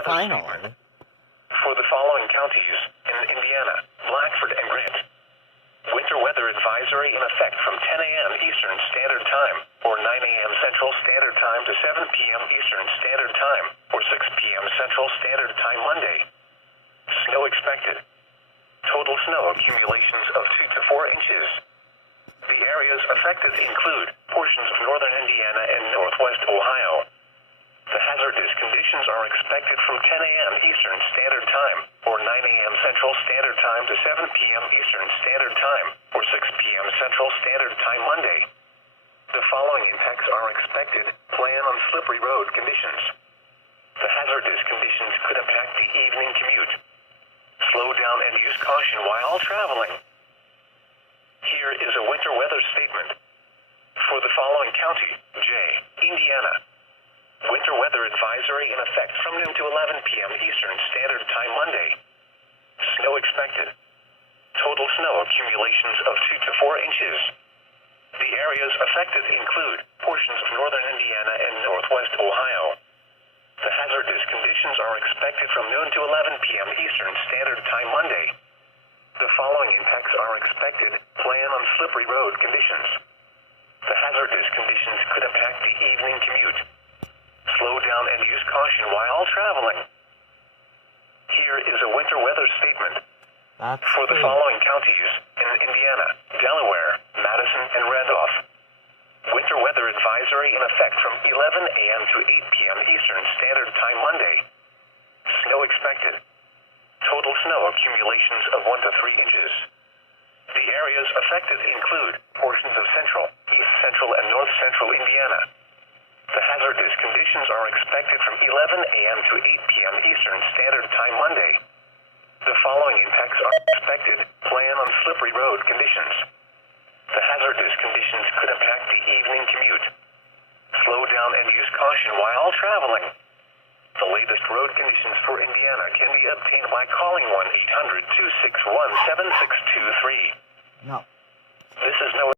weather Finally. statement for the following counties in Indiana: Blackford and Grant. Winter weather advisory in effect from 10 a.m. Eastern Standard Time, or 9 a.m. Central Standard Time to 7 p.m. Eastern Standard Time, or 6 p.m. Central Standard Time Monday. Snow expected. Total snow accumulations of 2 to 4 inches. The areas affected include portions of northern Indiana and northwest Ohio. The hazardous conditions are expected from 10 a.m. Eastern Standard Time, or 9 a.m. Central Standard Time to 7 p.m. Eastern Standard Time, or 6 p.m. Central Standard Time Monday. The following impacts are expected. Plan on slippery road conditions. The hazardous conditions could impact the evening commute. Slow down and use caution while traveling. Here is a winter weather statement for the following county: J, Indiana. Winter weather advisory in effect from noon to 11 p.m. Eastern Standard Time Monday. Snow expected. Total snow accumulations of 2 to 4 inches. The areas affected include portions of northern Indiana and northwest Ohio. The hazardous conditions are expected from noon to 11 p.m. Eastern Standard Time Monday. The following impacts are expected. Plan on slippery road conditions. The hazardous conditions could impact the evening commute. Slow down and use caution while traveling. Here is a winter weather statement for the following counties in Indiana: Delaware, Madison, and Randolph. Winter weather advisory in effect from 11 a.m. to 8 p.m. Eastern Standard Time Monday. Snow expected. Total snow accumulations of 1 to 3 inches. The areas affected include portions of central, east central, and north central Indiana. The hazardous conditions are expected from 11 a.m. to 8 p.m. Eastern Standard Time Monday. The following impacts are expected. Plan on slippery road conditions. The hazardous conditions could impact the evening commute. Slow down and use caution while traveling. The latest road conditions for Indiana can be obtained by calling 1-800-261-7623. No. This is no